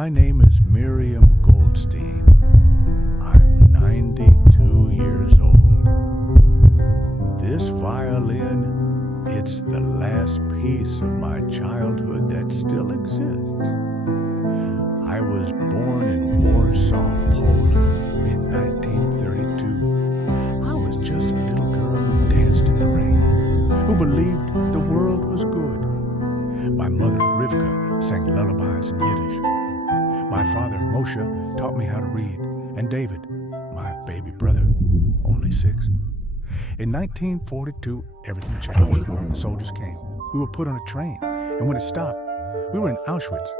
My name is Miriam Goldstein. I'm 92 years old. This violin, it's the last piece of my childhood that still exists. I was born in Warsaw, Poland in 1932. I was just a little girl who danced in the rain, who believed the world was good. My mother, Rivka, sang lullabies in Yiddish. My father, Moshe, taught me how to read, and David, my baby brother, only 6. In 1942, everything changed. The soldiers came. We were put on a train, and when it stopped, we were in Auschwitz.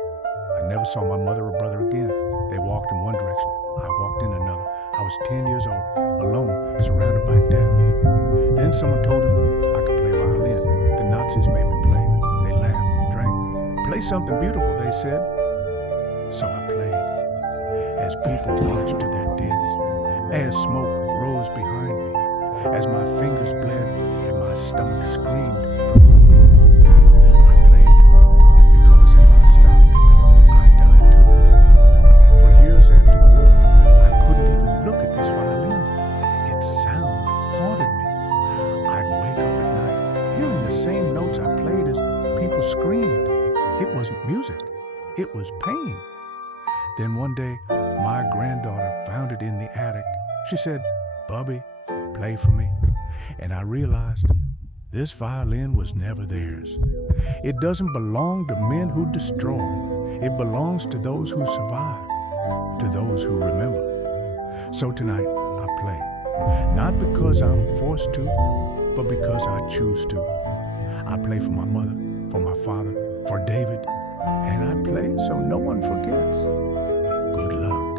I never saw my mother or brother again. They walked in one direction. I walked in another. I was 10 years old, alone, surrounded by death. Then someone told them I could play violin. The Nazis made me play. They laughed, drank. Play something beautiful, they said. So I played. As people marched to their deaths, as smoke rose behind me, as my fingers bled and my stomach screamed from hunger, I played because if I stopped, I'd die too. For years after the war, I couldn't even look at this violin. Its sound haunted me. I'd wake up at night hearing the same notes I played as people screamed. It wasn't music, it was pain. Then one day, my granddaughter found it in the attic. She said, "Bubby, play for me." And I realized this violin was never theirs. It doesn't belong to men who destroy. It belongs to those who survive, to those who remember. So tonight, I play. Not because I'm forced to, but because I choose to. I play for my mother, for my father, for David, and I play so no one forgets. Good luck.